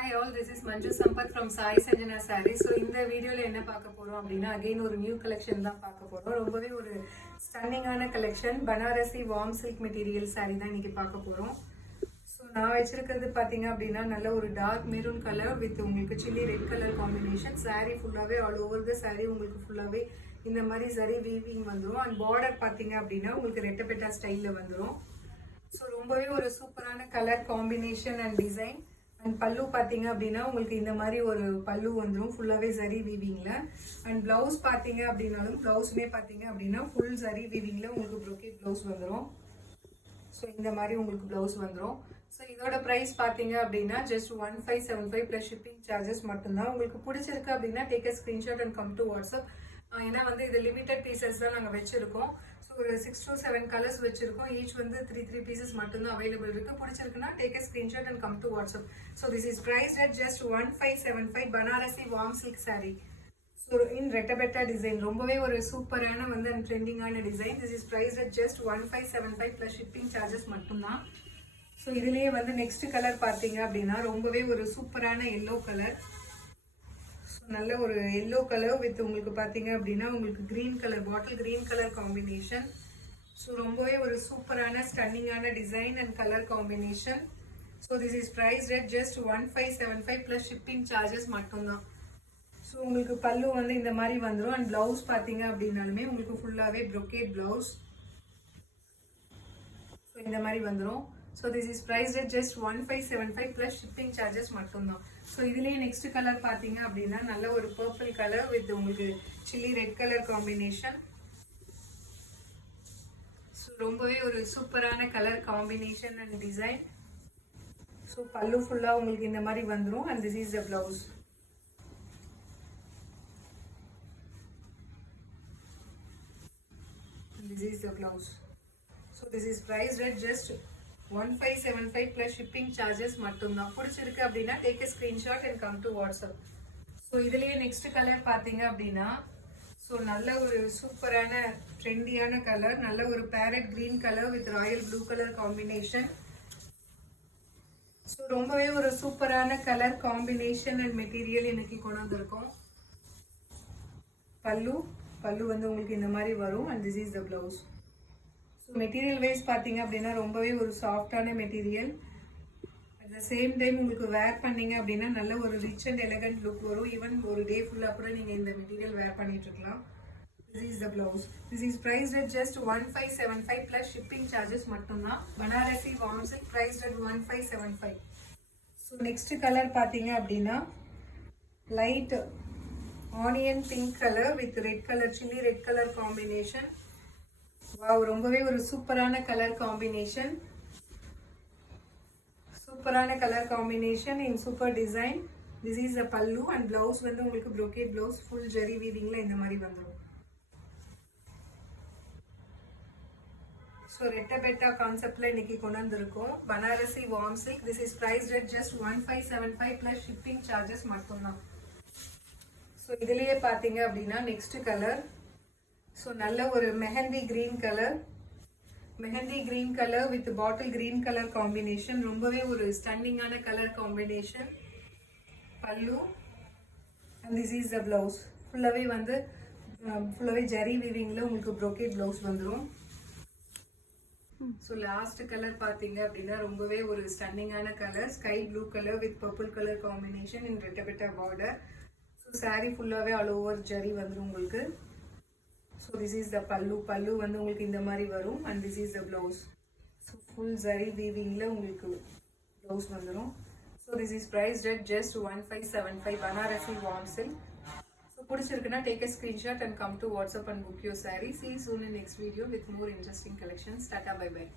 Hi all, this is Manju Sampath from Sai Sanjana Sarees. So இந்த வீடியோல என்ன பார்க்க போறோம் அப்படின்னா அகைன் ஒரு நியூ கலெக்ஷன் தான் பார்க்க போறோம். ரொம்பவே ஒரு ஸ்டன்னிங்கான collection Banarasi warm silk material saree தான் இன்னைக்கு பார்க்க போறோம். ஸோ நான் வச்சிருக்கிறது பார்த்தீங்க அப்படின்னா நல்ல ஒரு டார்க் மெரூன் கலர் வித் உங்களுக்கு chilli red colour combination. saree ஃபுல்லாகவே ஆல் ஓவர் த saree உங்களுக்கு ஃபுல்லாகவே இந்த மாதிரி சரி வீவிங் வந்துடும். அண்ட் பார்டர் பார்த்தீங்க அப்படின்னா உங்களுக்கு ரெட்டப்பெட்டா ஸ்டைலில் வந்துடும். ஸோ ரொம்பவே ஒரு சூப்பரான colour combination and design. And பல்லு பார்த்தீங்க அப்படின்னா உங்களுக்கு இந்த மாதிரி ஒரு பல்லு வந்துடும் ஃபுல்லாகவே சரி வீவிங்கில். அண்ட் ப்ளவுஸ் பார்த்தீங்க அப்படின்னாலும் ப்ளவுஸுமே பார்த்தீங்க அப்படின்னா ஃபுல் சரி வீவிங்கில் உங்களுக்கு ப்ரொக்கேட் ப்ளவுஸ் வந்துடும். ஸோ இந்த மாதிரி உங்களுக்கு ப்ளவுஸ் வந்துடும். ஸோ இதோட ப்ரைஸ் பார்த்தீங்க அப்படின்னா ஜஸ்ட் 1575 ப்ளஸ் ஷிப்பிங் சார்ஜஸ் மட்டும்தான். உங்களுக்கு பிடிச்சிருக்கு அப்படின்னா take a screenshot and come to WhatsApp. ஏன்னா வந்து இது லிமிட்டட் பீசஸ் தான் நாங்கள் வச்சுருக்கோம். ஸோ ஒரு 6 to 7 கலர்ஸ் வச்சுருக்கோம். ஈச் வந்து 3 பீசஸ் மட்டும்தான் அவைலபிள் இருக்குது. பிடிச்சிருக்குன்னா take a screenshot and come to WhatsApp. So this is price at just 1575 Banarasi warm silk saree. So in ரெட்டபெட்டா டிசைன் ரொம்பவே ஒரு சூப்பரான வந்து அண்ட் ட்ரெண்டிங்கான design. This is price at just 1575 plus shipping charges மட்டும்தான். ஸோ இதுலேயே வந்து நெக்ஸ்ட் கலர் பார்த்தீங்க அப்படின்னா ரொம்பவே ஒரு சூப்பரான எல்லோ கலர். நல்ல ஒரு எல்லோ கலர் வித் உங்களுக்கு பார்த்தீங்க அப்படின்னா உங்களுக்கு green colour bottle green colour combination. So ரொம்பவே ஒரு சூப்பரான ஸ்டன்னிங்கான design and colour combination. So this is price red just 1575 plus shipping charges மட்டும்தான். ஸோ உங்களுக்கு பல்லு வந்து இந்த மாதிரி வந்துடும். அண்ட் ப்ளவுஸ் பார்த்தீங்க அப்படின்னாலுமே உங்களுக்கு ஃபுல்லாகவே ப்ரொக்கேட் ப்ளவுஸ். ஸோ இந்த மாதிரி வந்துடும். So this is price red just 1575 plus shipping charges மட்டும்தான். ஸோ இதுலேயே நெக்ஸ்ட் கலர் பார்த்தீங்க அப்படின்னா நல்ல ஒரு பர்பிள் கலர் வித் உங்களுக்கு chilli red colour combination. So ரொம்பவே ஒரு சூப்பரான colour combination and design. So பல்லு ஃபுல்லாக உங்களுக்கு இந்த மாதிரி வந்துடும். And this is the blouse. This is the blouse. So this is priced at just 1575 plus shipping charges மட்டும்தான். பிடிச்சிருக்கு அப்படின்னா take a screenshot and come to WhatsApp. So இதுலேயே நெக்ஸ்ட் கலர் பார்த்தீங்க அப்படின்னா ஸோ நல்ல ஒரு சூப்பரான ட்ரெண்டியான கலர். நல்ல ஒரு farad green colour with Royal blue colour combination. So ரொம்பவே ஒரு சூப்பரான கலர் காம்பினேஷன் அண்ட் மெட்டீரியல் இன்னைக்கு கொண்டு வந்திருக்கோம். பல்லு வந்து உங்களுக்கு இந்த மாதிரி வரும். And this is the blouse. So material wise பார்த்தீங்க அப்படின்னா ரொம்பவே ஒரு சாஃப்டான மெட்டீரியல். அட் த சேம் டைம் உங்களுக்கு வேர் பண்ணீங்க அப்படின்னா நல்ல ஒரு ரிச் அண்ட் எலகண்ட் லுக் வரும். ஈவன் ஒரு டே ஃபுல்லாக கூட நீங்கள் இந்த மெட்டீரியல் வேர் பண்ணிட்டு இருக்கலாம். This is the blouse. This is priced at just 1575 plus shipping charges மட்டும்தான். Banarasi warm silk priced at 1575. So next colour பார்த்தீங்க அப்படின்னா light onion pink colour with red colour chilli red colour combination. Wow, ரொம்பவே ஒரு சூப்பரான colour combination. சூப்பரான colour combination in super design. This is a pallu and blouse வந்து உங்களுக்கு brocade blouse full zari வீவிங்ல இந்த மாதிரி வந்துடும். ஸோ ரெட்டபெட்டா கான்செப்ட்ல இன்னைக்கு கொண்டு வந்திருக்கோம் Banarasi warm silk. This is priced at just 1575 plus shipping charges மட்டும்தான். ஸோ இதுலேயே பார்த்தீங்க அப்படின்னா நெக்ஸ்ட் கலர் ஸோ நல்ல ஒரு mehndi green colour with bottle green colour combination. ரொம்பவே ஒரு ஸ்டன்னிங்கான colour combination. Pallu and this is the blouse. ஃபுல்லாகவே வந்து ஃபுல்லாகவே ஜரி வீவிங்கில் உங்களுக்கு ப்ரோக்கேட் பிளவுஸ் வந்துடும். ஸோ லாஸ்ட் கலர் பார்த்தீங்க அப்படின்னா ரொம்பவே ஒரு ஸ்டன்னிங்கான colour sky blue colour with purple colour combination in ரெட்டபெட்டா border. Sorry ஃபுல்லாகவே ஆல் ஓவர் ஜரி வந்துடும் உங்களுக்கு. ஸோ திஸ் இஸ் த பல்லு வந்து உங்களுக்கு இந்த மாதிரி வரும். And this is the blouse. So full zari வீவிங்கில் உங்களுக்கு ப்ளவுஸ் வந்துடும். So this is priced at just 1575 Banarasi warm silk. So பிடிச்சிருக்குன்னா take a screenshot and come to WhatsApp and book your saree. See you soon in next video with more interesting collections. Tata, bye bye.